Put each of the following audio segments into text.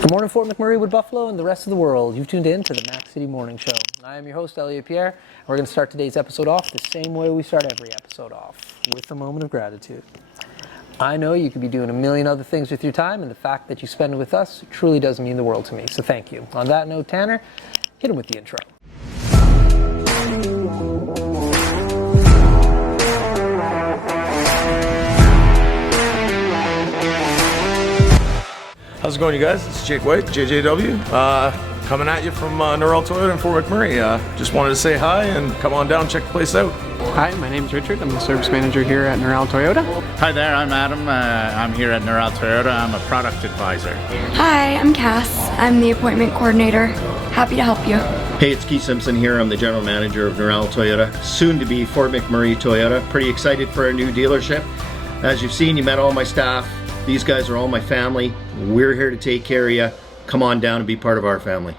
Good morning, Fort McMurray, Wood Buffalo, and the rest of the world. You've tuned in to the Mac City Morning Show. I am your host, Elliot Pierre, and we're going to start today's episode off the same way we start every episode off, with a moment of gratitude. I know you could be doing a million other things with your time, and the fact that you spend it with us truly does mean the world to me, so thank you. On that note, Tanner, hit him with the intro. How's it going, you guys? It's Jake White, JJW, coming at you from Norrell Toyota in Fort McMurray. Just wanted to say hi and come on down, check the place out. Hi, my name's Richard. I'm the service manager here at Norrell Toyota. Hi there, I'm Adam. I'm here at Norrell Toyota. I'm a product advisor. Hi, I'm Cass. I'm the appointment coordinator. Happy to help you. Hey, it's Keith Simpson here. I'm the general manager of Norrell Toyota, soon to be Fort McMurray Toyota. Pretty excited for a new dealership. As you've seen, you met all my staff. These guys are all my family. We're here to take care of you. Come on down and be part of our family.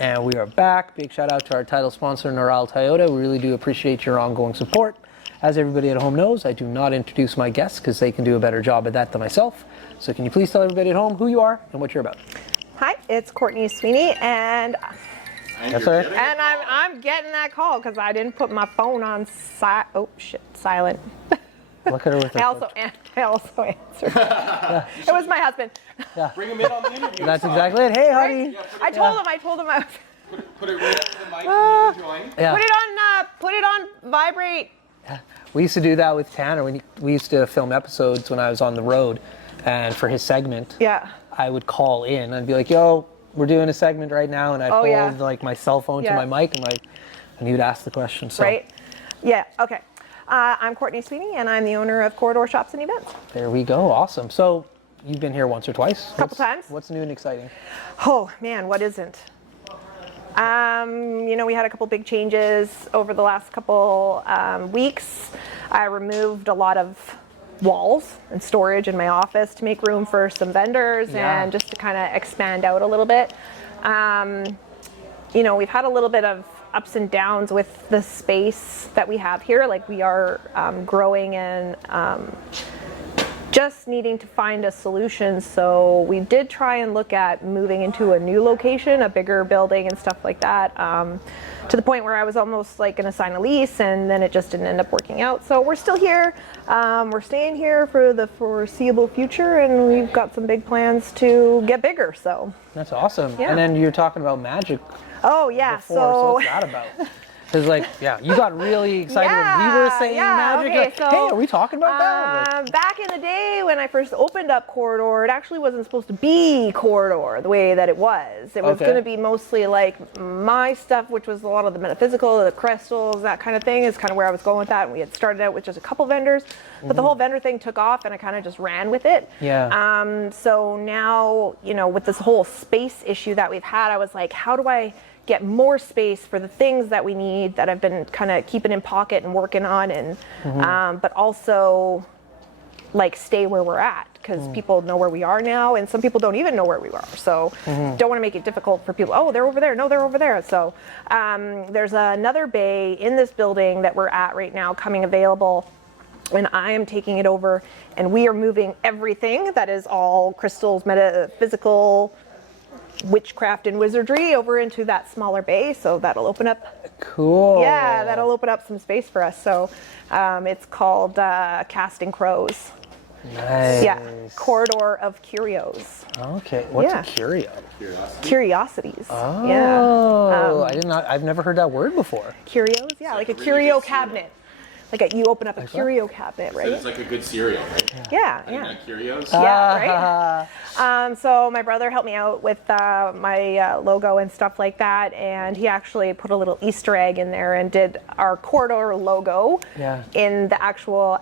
And we are back. Big shout out to our title sponsor, Norrell Toyota. We really do appreciate your ongoing support. As everybody at home knows, I do not introduce my guests because they can do a better job at that than myself. So can you please tell everybody at home who you are and what you're about? Hi, it's Courtney Sweeney, and I'm getting that call because I didn't put my phone on silent. Look at her with I also answered. Yeah. It was my husband. Yeah. Bring him in on the interview. That's exactly it. Hey, honey. Yeah, I told him I was. Put it right up to the mic and you can join. Yeah. Put it on vibrate. We used to do that with Tanner. We used to film episodes when I was on the road, and for his segment, I would call in and be like, "Yo, we're doing a segment right now," and I hold like my cell phone to my mic and he would ask the question. So. Right. Yeah. Okay. I'm Courtney Sweeney, and I'm the owner of Corridor Shops and Events. There we go. Awesome. So you've been here once or twice? A couple times. What's new and exciting? Oh man, what isn't? We had a couple big changes over the last couple weeks. I removed a lot of walls and storage in my office to make room for some vendors and just to kind of expand out a little bit. We've had a little bit of ups and downs with the space that we have here. Like we are growing and just needing to find a solution. So we did try and look at moving into a new location, a bigger building and stuff like that, to the point where I was almost like going to sign a lease, and then it just didn't end up working out. So we're still here. We're staying here for the foreseeable future, and we've got some big plans to get bigger. So that's awesome. Yeah. And then you're talking about magic. Oh yeah. Before, so what's that about? Because you got really excited when we were saying magic. Okay, like, hey, are we talking about that? Back in the day when I first opened up Corridor, it actually wasn't supposed to be Corridor the way that it was. It was going to be mostly like my stuff, which was a lot of the metaphysical, the crystals, that kind of thing is kind of where I was going with that. And we had started out with just a couple vendors, but the whole vendor thing took off and I kind of just ran with it. Yeah. So now, with this whole space issue that we've had, I was like, how do I get more space for the things that we need that I've been kind of keeping in pocket and working on, and but also like stay where we're at, because people know where we are now, and some people don't even know where we are. So don't want to make it difficult for people. Oh, they're over there. No, they're over there. So there's another bay in this building that we're at right now coming available, and I am taking it over, and we are moving everything that is all crystals, metaphysical, witchcraft and wizardry over into that smaller bay, so that'll open up. Cool. Yeah, that'll open up some space for us. So it's called Casting Crows. Nice. Yeah, Corridor of Curios. Okay, what's a curio? Curiosities. Oh, yeah. I've never heard that word before. Curios, yeah, like a curio cabinet. Like you open up a curio cabinet, right? So it's like a good cereal, right? Yeah. Curios? Yeah, right? So my brother helped me out with my logo and stuff like that, and he actually put a little Easter egg in there and did our Corridor logo in the actual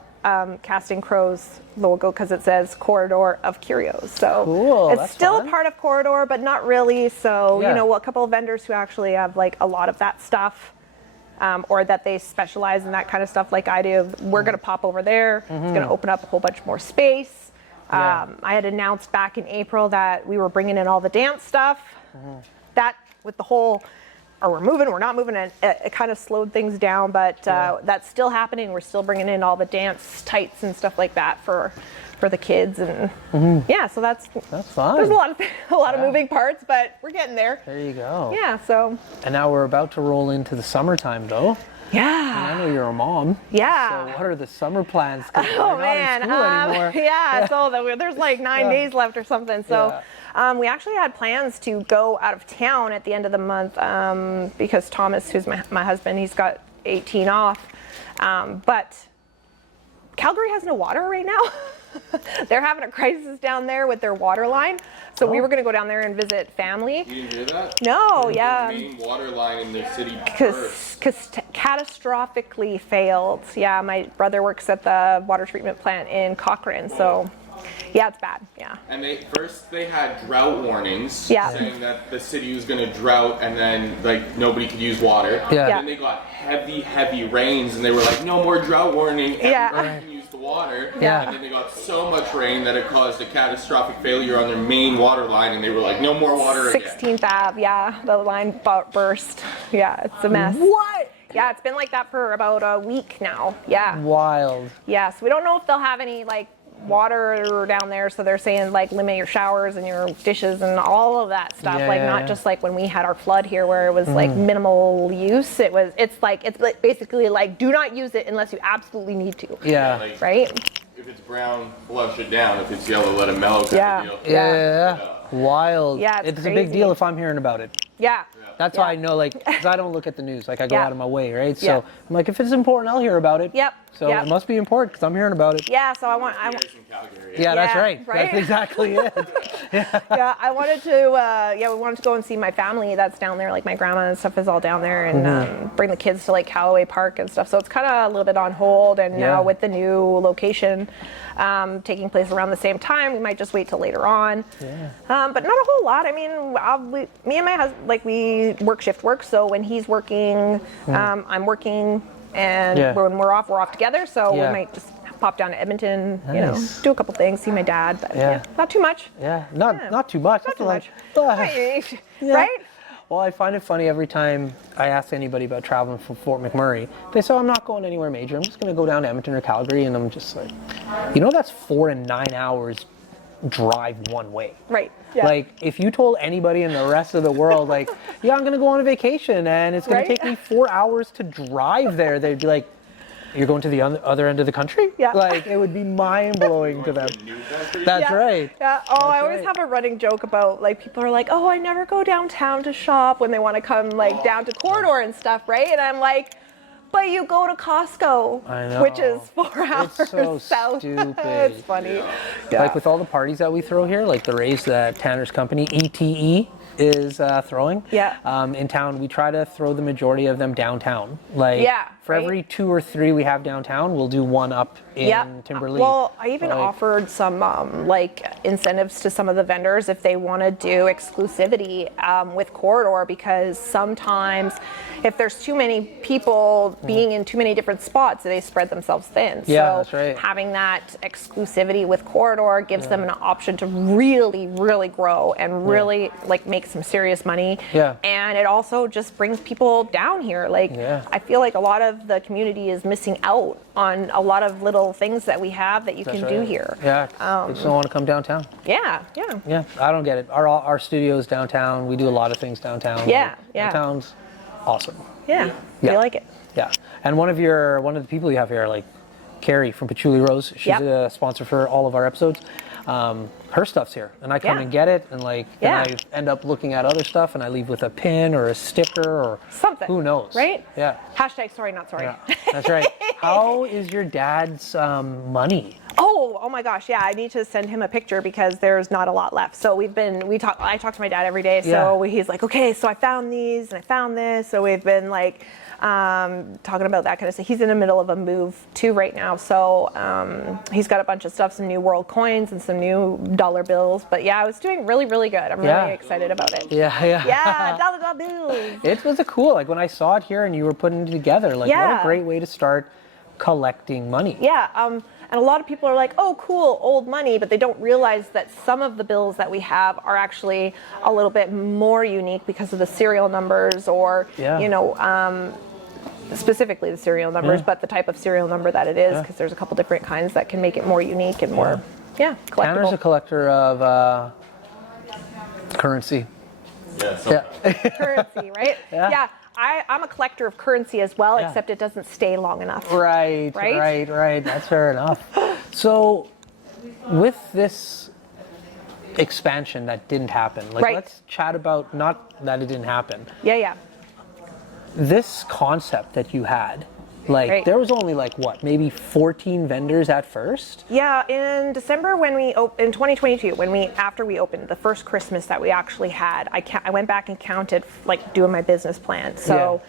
Casting Crows logo, because it says Corridor of Curios. So it's still a part of Corridor, but not really. So, a couple of vendors who actually have like a lot of that stuff, or that they specialize in that kind of stuff like I do, we're going to pop over there. It's going to open up a whole bunch more space. I had announced back in April that we were bringing in all the dance stuff. That with the whole, we're moving, we're not moving, it kind of slowed things down, but that's still happening. We're still bringing in all the dance tights and stuff like that for for the kids, and yeah, so that's fun. There's a lot of moving parts, but we're getting there. There you go. Yeah, so. And now we're about to roll into the summertime, though. Yeah. And I know you're a mom. Yeah. So what are the summer plans? 'Cause we're Oh not man, in school anymore. yeah. So there's like 9 days left or something. So we actually had plans to go out of town at the end of the month because Thomas, who's my husband, he's got 18 off. But Calgary has no water right now. They're having a crisis down there with their water line. So we were going to go down there and visit family. You didn't hear that? No, yeah. The main water line in their city Catastrophically failed. Yeah, my brother works at the water treatment plant in Cochrane, so yeah, it's bad. Yeah. And they had drought warnings saying that the city was going to drought, and then like nobody could use water. Yeah. And then they got heavy rains, and they were like, no more drought warning. Everyone can use the water. Yeah. And then they got so much rain that it caused a catastrophic failure on their main water line, and they were like, no more water again. 16th Ave, yeah, the line burst. Yeah, it's a mess. What? Yeah, it's been like that for about a week now. Yeah. Wild. Yeah, so we don't know if they'll have any like water down there, so they're saying like limit your showers and your dishes and all of that stuff, not just like when we had our flood here where it was like minimal use. It's basically like do not use it unless you absolutely need to. Yeah. Like, right. If it's brown, flush it down. If it's yellow, let it mellow. Yeah. Kind of deal. Yeah. Wild. Yeah, it's a crazy. big deal if I'm hearing about it. Yeah. That's why I know, like, because I don't look at the news. Like, I go out of my way, right? So Yeah. I'm like, if it's important, I'll hear about it. Yep. So Yep. it must be important because I'm hearing about it. Yeah, so I want Yeah, that's right. right? That's exactly it. yeah, I wanted to, we wanted to go and see my family that's down there, like my grandma and stuff is all down there, and bring the kids to like Callaway Park and stuff. So it's kind of a little bit on hold, and now with the new location taking place around the same time, we might just wait till later on. Yeah. But not a whole lot. I mean, me and my husband, like we shift work, so when he's working, I'm working, and when we're off together. So we might just pop down to Edmonton, do a couple things, see my dad, but not too much. Yeah, not too much. Not too much. Right? Right? Well, I find it funny every time I ask anybody about traveling from Fort McMurray. They say, I'm not going anywhere major. I'm just going to go down to Edmonton or Calgary. And I'm just like, that's 4 and 9 hours drive one way. Right. Yeah. Like, if you told anybody in the rest of the world, like, I'm going to go on a vacation and it's going to take me 4 hours to drive there, they'd be like, you're going to the other end of the country? Yeah. Like, it would be mind-blowing to them. That's right. Yeah. Oh, I always have a running joke about, like, people are like, oh, I never go downtown to shop when they want to come, like, down to Corridor and stuff, right? And I'm like, but you go to Costco, I know. which is 4 hours It's so south. stupid. It's funny. Yeah. Like with all the parties that we throw here, like the race that Tanner's company, ETE, is throwing. Yeah. In town, we try to throw the majority of them downtown. Like, for every 2 or 3 we have downtown, we'll do one up in Timberlea. Well, I even offered some incentives to some of the vendors if they want to do exclusivity with Corridor, because sometimes if there's too many people being in too many different spots, they spread themselves thin. Yeah, so that's right. having that exclusivity with Corridor gives them an option to really, really grow and really make some serious money. Yeah. And it also just brings people down here. Like, I feel like a lot of the community is missing out on a lot of little things that we have that you can do here. Yeah, they just don't want to come downtown. Yeah. Yeah, I don't get it. Our studio's downtown. We do a lot of things downtown. Yeah, Downtown's awesome. Yeah, we like it. Yeah, and one of the people you have here, like Carrie from Patchouli Rose, she's a sponsor for all of our episodes. Her stuff's here, and I come and get it, and then I end up looking at other stuff, and I leave with a pin or a sticker or something. Who knows? Right? Yeah. Hashtag sorry, not sorry. Yeah, that's right. How is your dad's money? Oh my gosh, yeah, I need to send him a picture because there's not a lot left. So I talk to my dad every day, so he's like, okay, so I found these and I found this. So we've been talking about that kind of stuff. He's in the middle of a move too right now, so he's got a bunch of stuff, some new world coins and some new dollar bills. But yeah, I was doing really, really good. I'm really excited about it. Yeah, dollar bills. It was cool. Like when I saw it here and you were putting it together, what a great way to start collecting money. Yeah, and a lot of people are like, oh, cool, old money, but they don't realize that some of the bills that we have are actually a little bit more unique because of the serial numbers or, specifically the serial numbers, but the type of serial number that it is, because there's a couple different kinds that can make it more unique and more Yeah, Tanner's a collectible. collector of currency. Yeah. Currency, right? Yeah. I'm a collector of currency as well, Yeah. except it doesn't stay long enough. Right. That's fair enough. So, with this expansion that didn't happen, like Right. let's chat about not that it didn't happen. Yeah. This concept that you had, like Right. there was only like what, maybe 14 vendors at first? Yeah, in December in 2022, after we opened, the first Christmas that we actually had, I went back and counted, like doing my business plan. So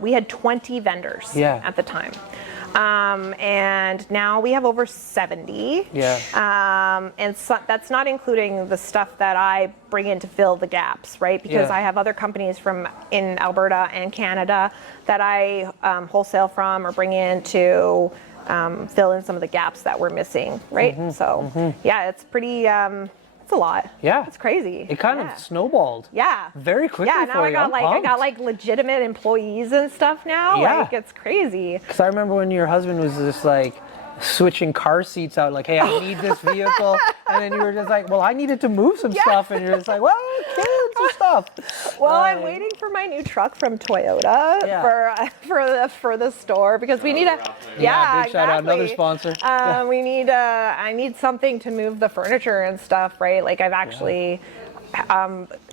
we had 20 vendors at the time. And now we have over 70. And so, that's not including the stuff that I bring in to fill the gaps, right? Because I have other companies in Alberta and Canada that I wholesale from or bring in to fill in some of the gaps that we're missing, right? Yeah, it's pretty. It's a lot. Yeah. It's crazy. It kind of snowballed. Yeah. Very quickly. Yeah, now for I you. got I'm pumped. like legitimate employees and stuff now. Yeah. Like it's crazy. Because I remember when your husband was just like switching car seats out, like, hey, I need this vehicle. And then you were just like, well, I needed to move some stuff. And you're just like, well, kids and stuff. Well, I'm waiting for my new truck from Toyota for the store because we need a big shout out, another sponsor. I need something to move the furniture and stuff, right? Like I've actually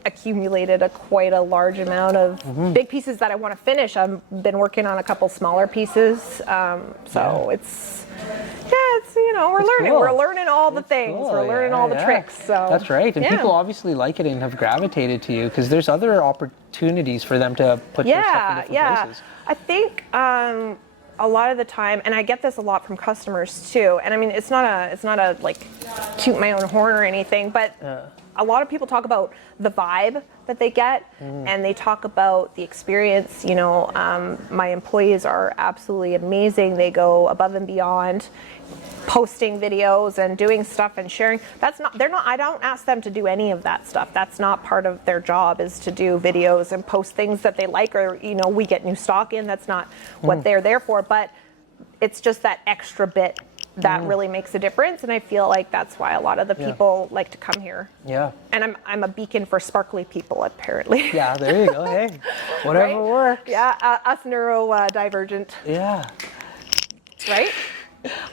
accumulated quite a large amount of big pieces that I want to finish. I've been working on a couple smaller pieces, it's we're learning. Cool. We're learning all the things. Cool. We're learning all the tricks. So that's right, and people obviously like it and have gravitated to you because there's other opportunities for them to put their stuff in different places. I think a lot of the time, and I get this a lot from customers too. And I mean, it's not a like toot my own horn or anything, but a lot of people talk about the vibe that they get, and they talk about the experience. My employees are absolutely amazing. They go above and beyond, posting videos and doing stuff and sharing. I don't ask them to do any of that stuff. That's not part of their job, is to do videos and post things that they like, or we get new stock in. That's not what they're there for, but it's just that extra bit that really makes a difference, and I feel like that's why a lot of the people like to come here. Yeah. And I'm a beacon for sparkly people, apparently. Yeah, there you go. Hey, whatever works. Yeah, us neurodivergent. Yeah. Right?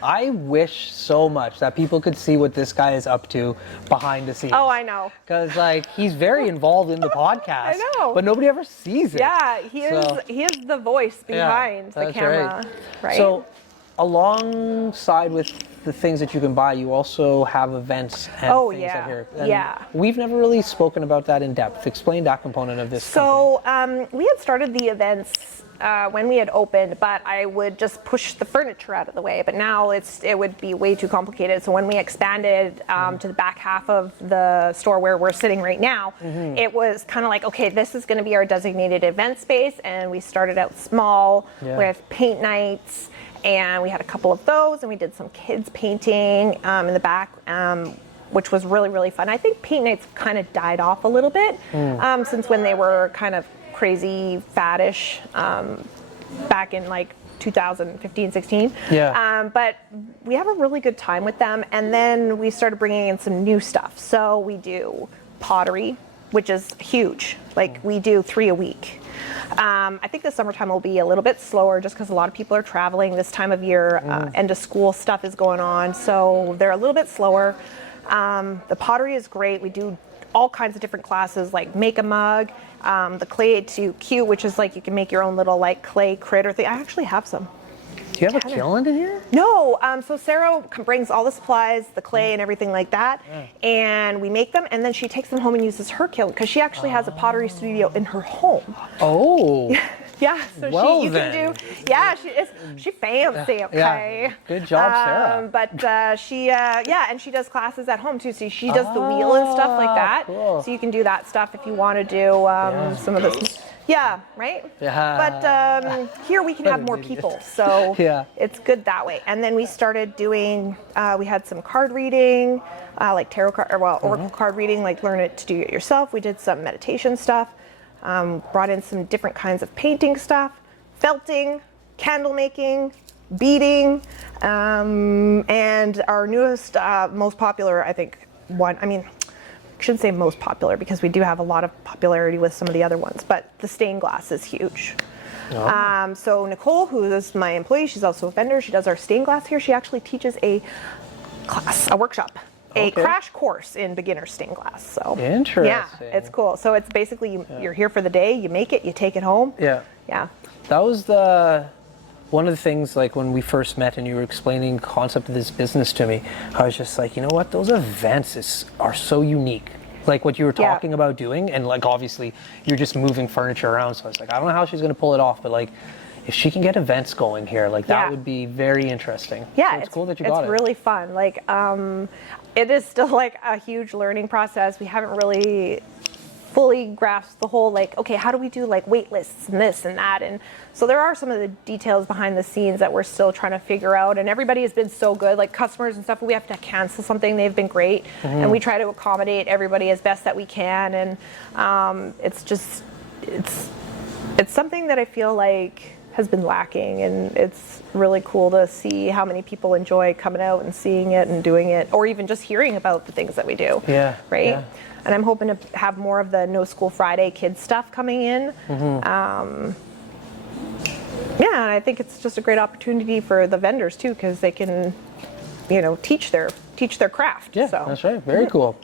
I wish so much that people could see what this guy is up to behind the scenes. Oh, I know. Because he's very involved in the podcast. I know. But nobody ever sees it. Yeah, he is the voice behind the camera. Right. So alongside with the things that you can buy, you also have events and things out here. And we've never really spoken about that in depth. Explain that component of this. So we had started the events when we had opened, but I would just push the furniture out of the way. But now it would be way too complicated. So when we expanded to the back half of the store where we're sitting right now, it was kind of like, okay, this is going to be our designated event space. And we started out small with paint nights. And we had a couple of those, and we did some kids painting in the back, which was really, really fun. I think paint nights kind of died off a little bit since when they were kind of crazy, faddish back in like 2015, 16. But we have a really good time with them. And then we started bringing in some new stuff. So we do pottery, which is huge. Like we do 3 a week. I think the summertime will be a little bit slower just because a lot of people are traveling this time of year. End of school stuff is going on, so they're a little bit slower. The pottery is great. We do all kinds of different classes, like make a mug, the clay to cute, which is like you can make your own little like clay critter thing. I actually have some. Do you have a kiln in here? No, so Sarah brings all the supplies, the clay and everything like that, and we make them, and then she takes them home and uses her kiln, because she actually has a pottery studio in her home. Oh. Yeah, so you can do, she fancy, okay? Yeah. Good job, Sarah. But and she does classes at home too, so she does the wheel and stuff like that. Cool. So you can do that stuff if you want to do some of this. Yeah, right? Yeah. But here we can have more people, so it's good that way. And then we started doing, we had some card reading, like tarot card, oracle card reading, like learn it to do it yourself. We did some meditation stuff, brought in some different kinds of painting stuff, felting, candle making, beading, and our newest, most popular, I think, one. I mean, I shouldn't say most popular because we do have a lot of popularity with some of the other ones, but the stained glass is huge. Oh. So Nicole, who is my employee, she's also a vendor. She does our stained glass here. She actually teaches a class, a workshop, a crash course in beginner stained glass. So interesting. Yeah, it's cool. So it's basically you're here for the day. You make it, you take it home. Yeah. Yeah. That was one of the things, like when we first met and you were explaining the concept of this business to me, I was just like, you know what, those events are so unique. Like what you were talking about doing, and like obviously you're just moving furniture around, so I was like, I don't know how she's going to pull it off, but like if she can get events going here, like that would be very interesting. Yeah, so it's cool that you got it. It's really fun. Like it is still like a huge learning process. We haven't really fully grasped the whole, like, okay, how do we do like wait lists and this and that, and so there are some of the details behind the scenes that we're still trying to figure out, and everybody has been so good, like customers and stuff. If we have to cancel something, they've been great, and we try to accommodate everybody as best that we can, and it's just it's something that I feel like has been lacking, and it's really cool to see how many people enjoy coming out and seeing it and doing it, or even just hearing about the things that we do. Yeah. Right. Yeah. And I'm hoping to have more of the No School Friday kids stuff coming in. Yeah, and I think it's just a great opportunity for the vendors too, because they can, teach their craft. Yeah, so. That's right. Very cool.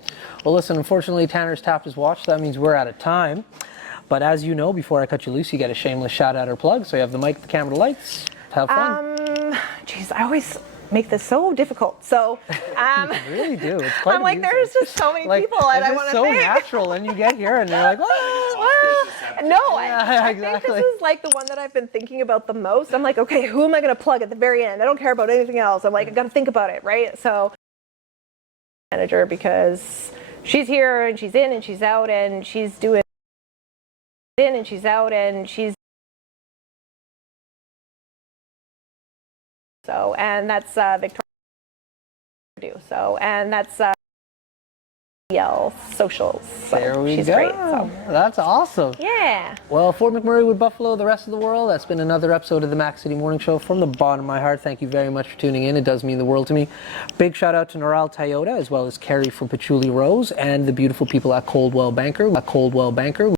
Well, listen, unfortunately, Tanner's tapped his watch. So that means we're out of time. But as you know, before I cut you loose, you get a shameless shout out or plug. So you have the mic, the camera, the lights. Have fun. Geez, I always make this so difficult. So you really do. It's quite I'm like, amusing. there's just so many people, and I want to so think. natural, and you get here, and you're like, No, I think this is like the one that I've been thinking about the most. I'm like, okay, who am I going to plug at the very end? I don't care about anything else. I'm like, I got to think about it, right? So, manager, because she's here and she's in and she's out and she's doing in and she's out and she's so, and that's Victoria. So, and that's socials. So there we she's go. Great, so. That's awesome. Yeah. Well, Fort McMurray with Buffalo, the rest of the world, that's been another episode of the Mac City Morning Show. From the bottom of my heart, thank you very much for tuning in. It does mean the world to me. Big shout out to Noral Toyota, as well as Carrie from Patchouli Rose, and the beautiful people at Coldwell Banker.